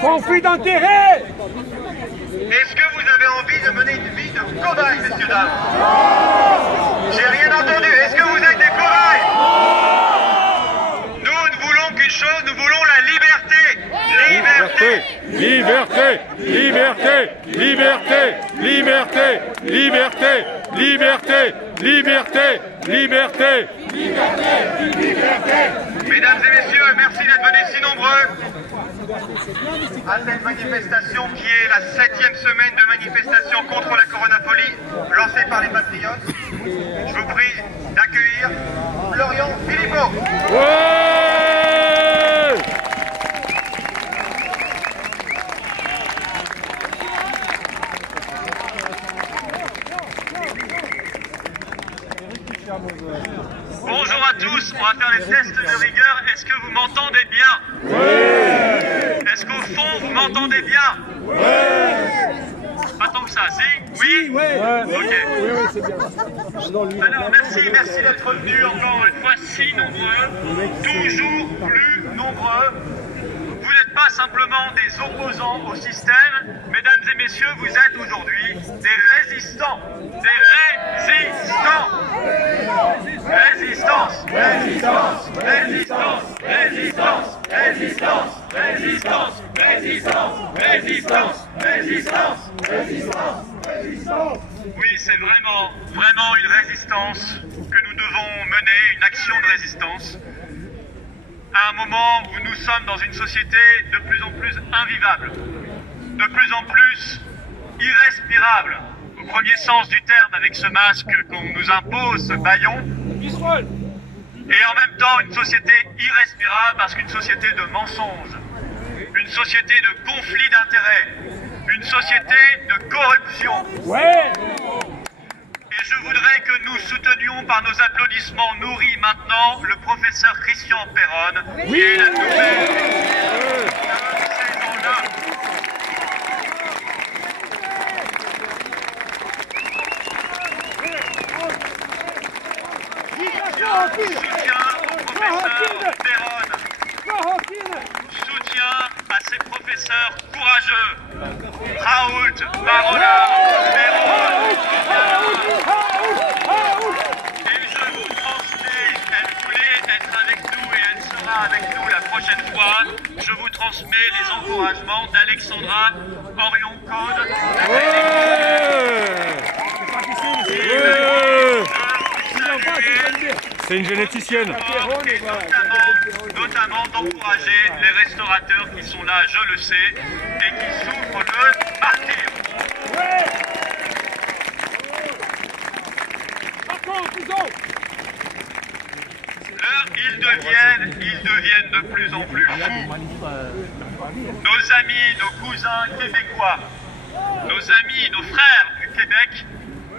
Conflit d'intérêts. Est-ce que vous avez envie de mener une vie de cobaye, messieurs, dames? J'ai rien entendu. Est-ce que vous êtes des cobayes? Nous ne voulons qu'une chose, nous voulons la liberté. Liberté. Liberté. Liberté. Liberté. Liberté. Liberté. Liberté. Liberté. Liberté. Mesdames et messieurs, merci d'être venus si nombreux à cette manifestation qui est la 7e semaine de manifestation contre la coronafolie lancée par les patriotes. Je vous prie d'accueillir Florian Philippot. Ouais! Bonjour à tous, on va faire les tests de rigueur. Est-ce que vous m'entendez bien? Oui! Est-ce qu'au fond vous m'entendez bien? Oui! Pas tant que ça, si? Oui? Oui. Ok. Oui, c'est bien. Alors merci d'être venus encore une fois si nombreux, toujours plus nombreux. Vous n'êtes pas simplement des opposants au système, mesdames et messieurs, vous êtes aujourd'hui des résistants. Des résistants. Résistance. Résistance. Résistance. Résistance. Résistance. Résistance. Résistance. Résistance. Résistance. Résistance. Résistance. Oui, c'est vraiment une résistance que nous devons mener, une action de résistance. À un moment où nous sommes dans une société de plus en plus invivable, de plus en plus irrespirable, au premier sens du terme, avec ce masque qu'on nous impose, ce bâillon, et en même temps une société irrespirable parce qu'une société de mensonges, une société de conflits d'intérêts, une société de corruption. Ouais. Et je voudrais que nous soutenions par nos applaudissements nourris maintenant le professeur Christian Perron, qui est la nouvelle de ces gens-là. Soutien au professeur Perron. Soutien à ces professeurs courageux. Raoult, Marola, Perron. Et je vous transmets, elle voulait être avec nous et elle sera avec nous la prochaine fois. Je vous transmets les encouragements d'Alexandra Orion-Code. C'est une généticienne. Et notamment d'encourager les restaurateurs qui sont là, je le sais, et qui souffrent de partir. Ils deviennent de plus en plus fous. Nos amis, nos cousins québécois, nos amis, nos frères du Québec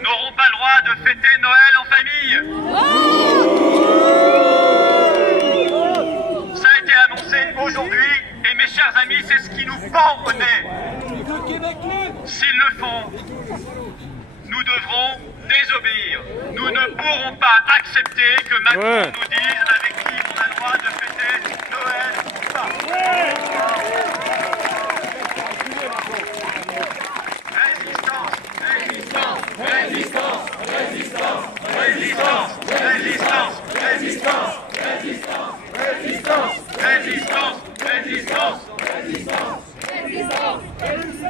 n'auront pas le droit de fêter Noël en famille. Ça a été annoncé aujourd'hui et mes chers amis, c'est ce qui nous pend au nez. S'ils le font, nous devrons désobéir. Nous ne pourrons pas accepter que Macron nous dise avec qui on a le droit de fêter Noël ou pas. Résistance, résistance, résistance, résistance, résistance, résistance, résistance, résistance, résistance, résistance, résistance, résistance.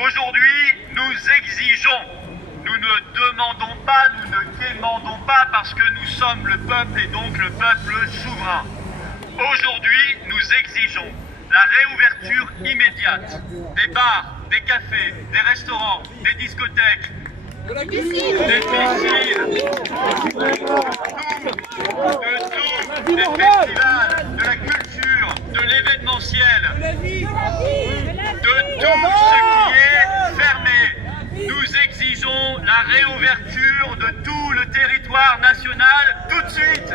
Aujourd'hui, nous exigeons, nous ne demandons pas, nous ne quémandons pas parce que nous sommes le peuple et donc le peuple souverain. Aujourd'hui, nous exigeons la réouverture immédiate des bars, des cafés, des restaurants, des discothèques, des piscines, de tout, des festivals, de la culture, de l'événementiel, de tout ce qui est fermé. Nous exigeons la réouverture de tout le territoire national tout de suite.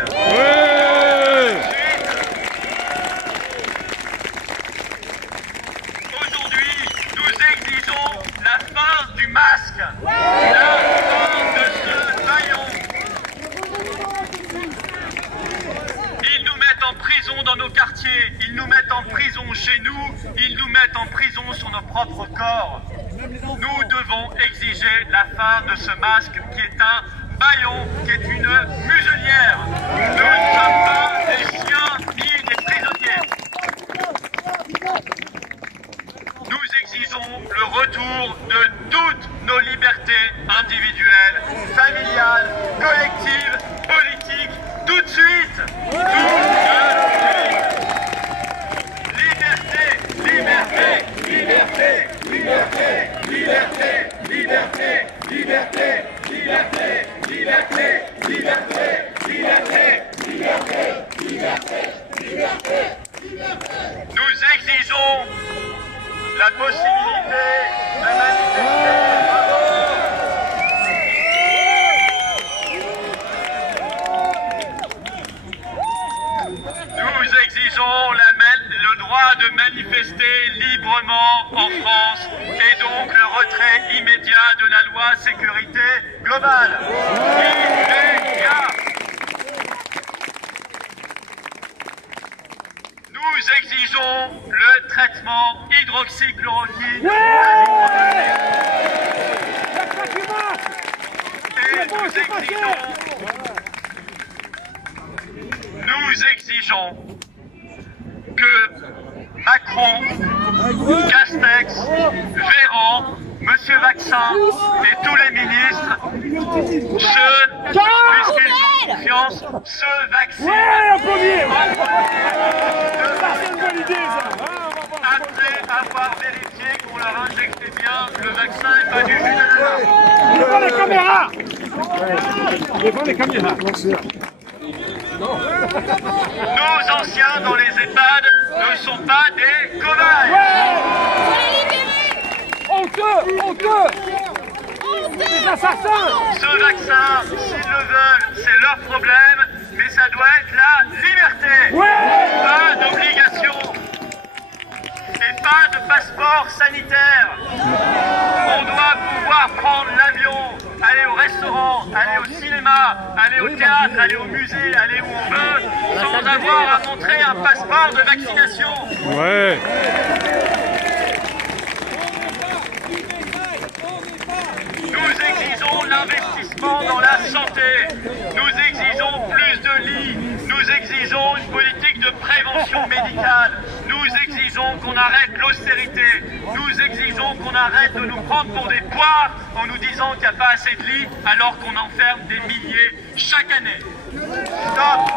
Aujourd'hui, nous exigeons la fin du masque, la fin de ce maillon. Ils nous mettent en prison dans dans nos quartiers, ils nous mettent en prison chez nous, ils nous mettent en prison sur nos propres corps. Nous devons exiger la fin de ce masque qui est un bâillon, qui est une muselière. Nous ne sommes pas des chiens ni des prisonniers. Nous exigeons le retour de toutes nos libertés individuelles, familiales, collectives, politiques, tout de suite. Tout de suite. Liberté, liberté, liberté, liberté, liberté, liberté, liberté, liberté, liberté, liberté, liberté, liberté, liberté, liberté. Nous exigeons la possibilité de manifester. Nous exigeons le droit de manifester librement en France et donc le retrait immédiat de la loi sécurité globale. Immédiat. Nous exigeons le traitement hydroxychloroquine. Nous exigeons que Macron, Castex, Véran, Monsieur Vaccin et tous les ministres, puisqu'ils ont confiance, se vaccinent. Après avoir vérifié qu'on leur injectait bien le vaccin et pas du jus d'ananas. Devant les caméras. Devant les caméras. Nos anciens dans les EHPAD ne sont pas des cobayes. Honteux, honteux. Des assassins. Ce vaccin, s'ils le veulent, c'est leur problème, mais ça doit être la liberté. Pas d'obligation. Et pas de passeport sanitaire. On doit pouvoir prendre l'avion, aller au restaurant, aller au cinéma, aller au théâtre, aller au musée, aller où on veut, sans avoir à montrer un passeport de vaccination. Ouais. Nous exigeons l'investissement dans la santé. Nous exigeons plus de lits. Nous exigeons une politique de prévention médicale. Nous exigeons qu'on arrête l'austérité. Nous exigeons qu'on arrête de nous prendre pour des poires en nous disant qu'il n'y a pas assez de lits alors qu'on enferme des milliers chaque année. Stop!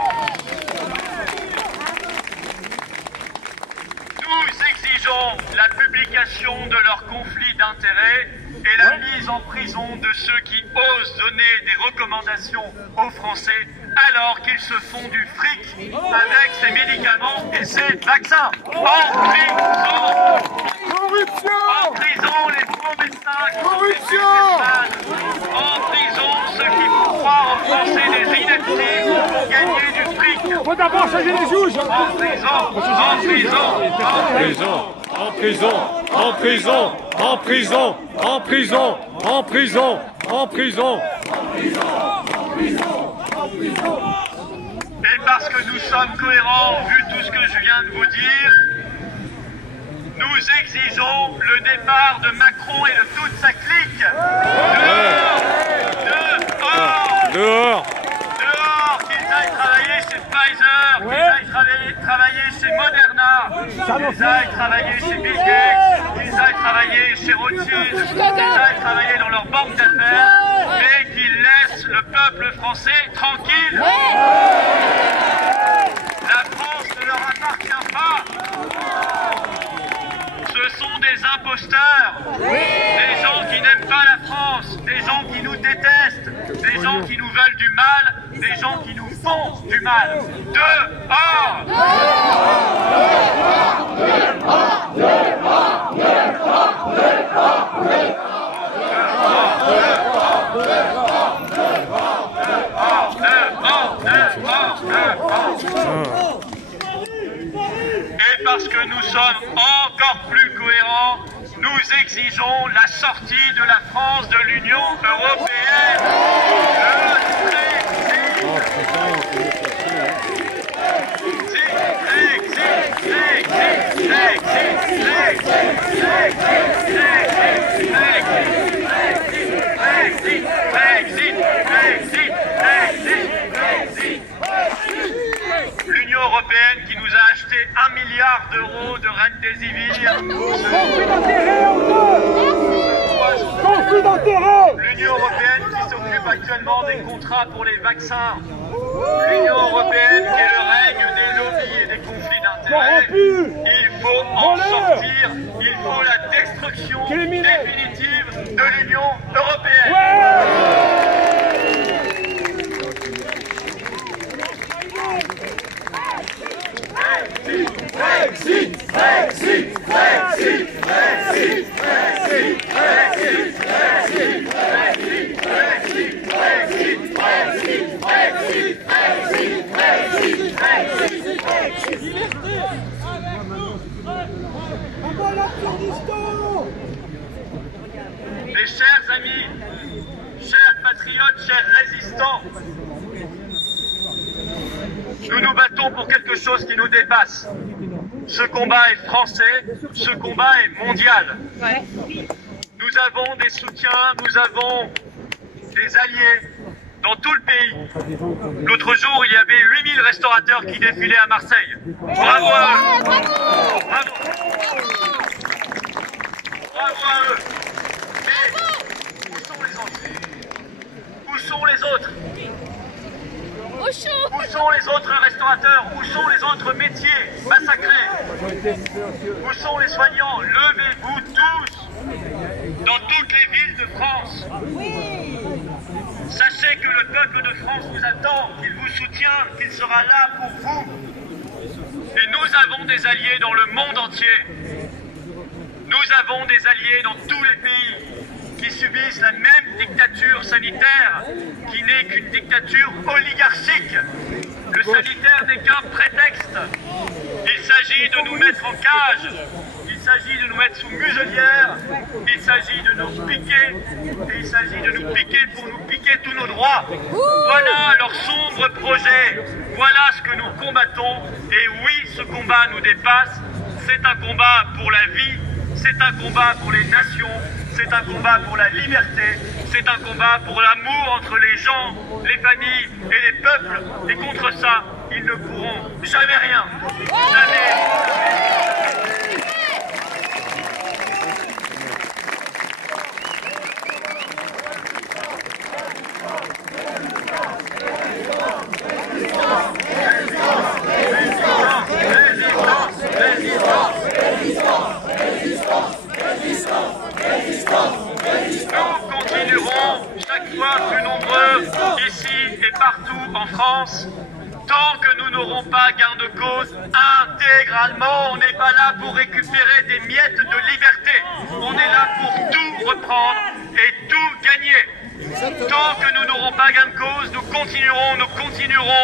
Nous exigeons la publication de leurs conflits d'intérêts et la mise en prison de ceux qui osent donner des recommandations aux Français alors qu'ils se font du fric avec ces médicaments et ces vaccins. En prison! En prison les faux médecins qui sont des malades. En prison ceux qui font croire aux Français des inepties pour gagner du fric. Faut d'abord changer les juges. En prison! En prison! En prison, en prison, en prison, en prison, en prison, en prison, Et parce que nous sommes cohérents, vu tout ce que je viens de vous dire, nous exigeons le départ de Macron et de toute sa clique. Dehors, qu'ils aillent travailler chez Pfizer, qu'ils aillent travailler chez Moderna, qu'ils aillent travailler chez Bill Gates, qu'ils aillent travailler chez Rothschild, qu'ils aillent travailler dans leur banque d'affaires, mais qu'ils laissent le peuple français tranquille. La France ne leur appartient pas. Ce sont des imposteurs, des gens qui n'aiment pas la France, des gens qui nous détestent, des gens qui nous veulent du mal, des gens qui nous font du mal. Dehors! Et parce que nous sommes encore plus cohérents, nous exigeons la sortie de la France de l'Union européenne. Le Brexit. européenne qui nous a acheté 1 milliard d'euros de remdesivir. Conflit d'intérêt aux deux. Conflit d'intérêt. L'Union européenne qui s'occupe actuellement des contrats pour les vaccins. L'Union européenne qui est le règne des lobbies et des conflits d'intérêts. Il faut en sortir. Il faut la destruction définitive de l'Union européenne. Brexit, Brexit, Brexit, Brexit, Brexit, Brexit, Brexit, Brexit, Brexit, Brexit, Brexit, Brexit, Brexit, Brexit, Brexit, Brexit. Liberté. Mes chers amis, chers patriotes, chers résistants, nous nous battons pour quelque chose qui nous dépasse. Ce combat est français, ce combat est mondial. Nous avons des soutiens, nous avons des alliés dans tout le pays. L'autre jour, il y avait 8000 restaurateurs qui défilaient à Marseille. Bravo à eux! Bravo! Bravo à eux! Mais où sont les autres? Où sont les autres? Où sont les autres restaurateurs? Où sont les autres métiers massacrés? Où sont les soignants? Levez-vous tous dans toutes les villes de France. Sachez que le peuple de France vous attend, qu'il vous soutient, qu'il sera là pour vous. Et nous avons des alliés dans le monde entier. Nous avons des alliés dans tous les pays qui subissent la même dictature sanitaire, qui n'est qu'une dictature oligarchique. Le sanitaire n'est qu'un prétexte. Il s'agit de nous mettre en cage, il s'agit de nous mettre sous muselière, il s'agit de nous piquer, et il s'agit de nous piquer pour nous piquer tous nos droits. Voilà leur sombre projet, voilà ce que nous combattons, et oui, ce combat nous dépasse, c'est un combat pour la vie, c'est un combat pour les nations, c'est un combat pour la liberté, c'est un combat pour l'amour entre les gens, les familles et les peuples. Et contre ça, ils ne pourront jamais rien. Jamais. Nous continuerons chaque fois plus nombreux, ici et partout en France, tant que nous n'aurons pas gain de cause intégralement. On n'est pas là pour récupérer des miettes de liberté. On est là pour tout reprendre et tout gagner. Tant que nous n'aurons pas gain de cause, nous continuerons,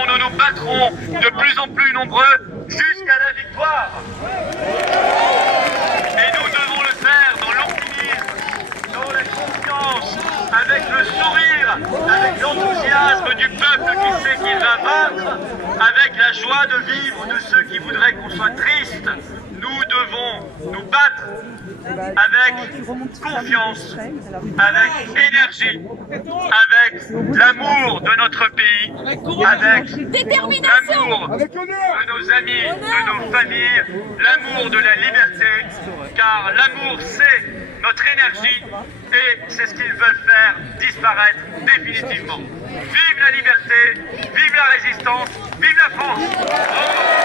nous nous battrons de plus en plus nombreux jusqu'à la victoire. Et nous devons le faire dans l'optimisme, dans la confiance, avec le sourire, avec l'enthousiasme du peuple qui sait qu'il va vaincre, avec la joie de vivre de ceux qui voudraient qu'on soit triste. Nous devons nous battre avec confiance, avec énergie, avec l'amour de notre pays, avec l'amour de nos amis, de nos familles, l'amour de la liberté, car l'amour c'est notre énergie et c'est ce qu'ils veulent faire disparaître définitivement. Vive la liberté, vive la résistance, vive la France!